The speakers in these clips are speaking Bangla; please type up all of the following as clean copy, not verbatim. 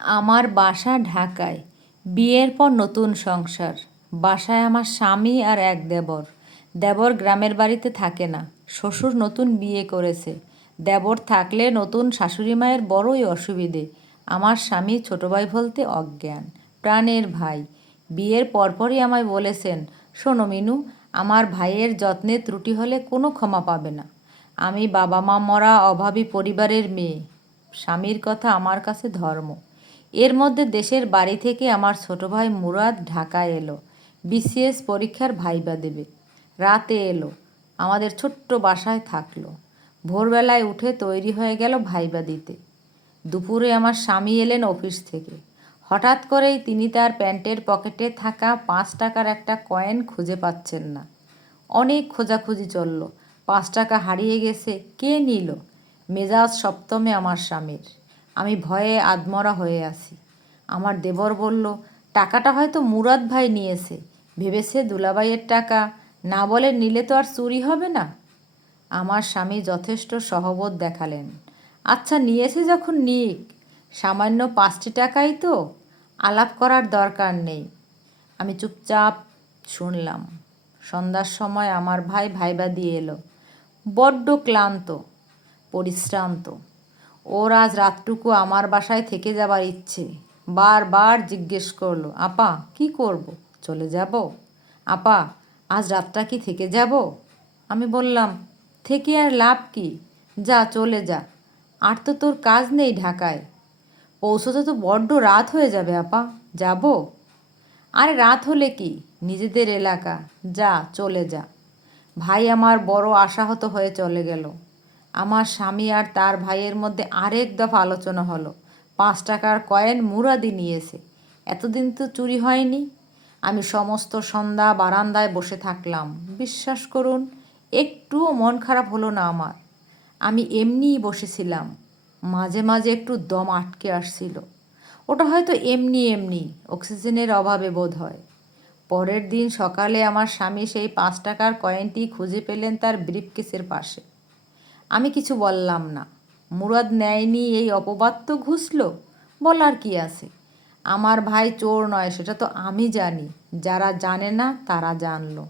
আমার বাসা ঢাকায়। বিয়ের পর নতুন সংসার। বাসায় আমার স্বামী আর এক দেবর। দেবর গ্রামের বাড়িতে থাকে না, শ্বশুর নতুন বিয়ে করেছে। দেবর থাকলে নতুন শাশুড়ি মায়ের বড়ই অসুবিধে। আমার স্বামী ছোটো ভাই বলতে অজ্ঞান, প্রাণের ভাই। বিয়ের পরপরই আমায় বলেছেন, শোনো মিনু, আমার ভাইয়ের যত্নে ত্রুটি হলে কোনো ক্ষমা পাবে না। আমি বাবা মা মরা অভাবী পরিবারের মেয়ে। স্বামীর কথা আমার কাছে ধর্ম। এর মধ্যে দেশের বাড়ি থেকে আমার ছোটো ভাই মুরাদ ঢাকায় এলো। বিসিএস পরীক্ষার ভাইবা দেবে। রাতে এলো, আমাদের ছোট্ট বাসায় থাকলো। ভোরবেলায় উঠে তৈরি হয়ে গেল ভাইবা দিতে। দুপুরে আমার স্বামী এলেন অফিস থেকে। হঠাৎ করেই তিনি তার প্যান্টের পকেটে থাকা 5 টাকার একটা কয়েন খুঁজে পাচ্ছেন না। অনেক খোঁজাখুঁজি চলল। 5 টাকা হারিয়ে গেছে, কে নিল? মেজাজ সপ্তমে আমার স্বামীর। আমি ভয়ে আধমরা হয়ে আছি। আমার দেবর বলল, টাকাটা হয়তো মুরাদ ভাই নিয়েছে, ভেবেছে দুলাভাইয়ের টাকা, না বলে নিলে তো আর চুরি হবে না। আমার স্বামী যথেষ্ট সহবোধ দেখালেন। আচ্ছা, নিয়েছে যখন নিক, সামান্য 5টি টাকাই তো, আলাপ করার দরকার নেই। আমি চুপচাপ শুনলাম। সন্ধ্যার সময় আমার ভাই ভাইবা দিয়ে এলো। বড্ড ক্লান্ত, পরিশ্রান্ত। ওর আজ রাতটুকু আমার বাসায় থেকে যাবার ইচ্ছে। বারবার জিজ্ঞেস করলো, আপা কি করব, চলে যাব? আপা আজ রাতটা কি থেকে যাব? আমি বললাম, থেকে আর লাভ কি, যা চলে যা। আর তো তোর কাজ নেই ঢাকায়। পৌঁছতে তো বড্ড রাত হয়ে যাবে আপা, যাব? আরে রাত হলে কি, নিজেদের এলাকা, যা চলে যা। ভাই আমার বড় আশাহত হয়ে চলে গেল। আমার স্বামী আর তার ভাইয়ের মধ্যে আরেক দফা আলোচনা হলো। 5 টাকার কয়েন মুরাদি নিয়েছে, এতদিন তো চুরি হয়নি। আমি সমস্ত সন্ধ্যা বারান্দায় বসে থাকলাম। বিশ্বাস করুন, একটুও মন খারাপ হলো না আমার। আমি এমনিই বসেছিলাম। মাঝে মাঝে একটু দম আটকে আসছিল। ওটা হয়তো এমনি এমনি অক্সিজেনের অভাবে বোধ হয়। পরের দিন সকালে আমার স্বামী সেই 5 টাকার কয়েনটি খুঁজে পেলেন তার ব্রিফকেসের পাশে। আমি কিছু বললাম না। মুরাদ নেয়নি এই অপবাদ তো ঘুষল, বলার কি আছে? আমার ভাই চোর নয় সেটা তো আমি জানি, যারা জানে না তারা জানলো।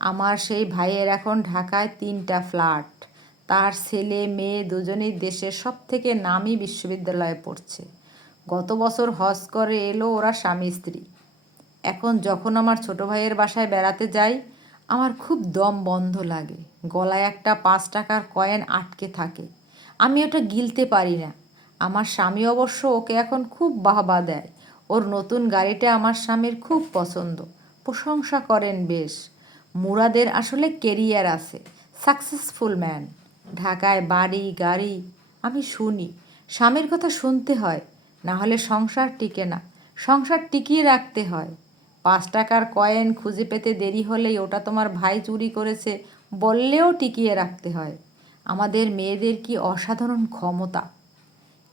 আমার সেই ভাইয়ের এখন ঢাকায় 3টা ফ্ল্যাট। তার ছেলে মেয়ে দুজনেই দেশের সব থেকে নামী বিশ্ববিদ্যালয়ে পড়ছে। গত বছর হজ করে এলো ওরা স্বামী স্ত্রী। এখন যখন আমার ছোটো ভাইয়ের বাসায় বেড়াতে যাই, আমার খুব দম বন্ধ লাগে। গলায় একটা 5 টাকার কয়েন আটকে থাকে, আমি ওটা গিলতে পারি না। আমার স্বামী অবশ্য ওকে এখন খুব বাহবা দেয়। ওর নতুন গাড়িটা আমার স্বামীর খুব পছন্দ, প্রশংসা করেন বেশ। মুরাদের আসলে কেরিয়ার আছে, সাকসেসফুল ম্যান। ঢাকায় বাড়ি গাড়ি। আমি শুনি, স্বামীর কথা শুনতে হয়, না হলে সংসার টিকে না। সংসার টিকিয়ে রাখতে হয়। 5 টাকার কয়েন খুঁজে পেতে দেরি হলেই ওটা তোমার ভাই চুরি করেছে বললেও টিকিয়ে রাখতে হয়। আমাদের মেয়েদের কি অসাধারণ ক্ষমতা!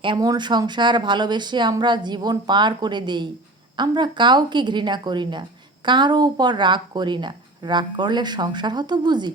এমন সংসার ভালোবেসে আমরা জীবন পার করে দেই। আমরা কাউকে ঘৃণা করি না, কারও উপর রাগ করি না। রাগ করলে সংসার হতো বুঝি?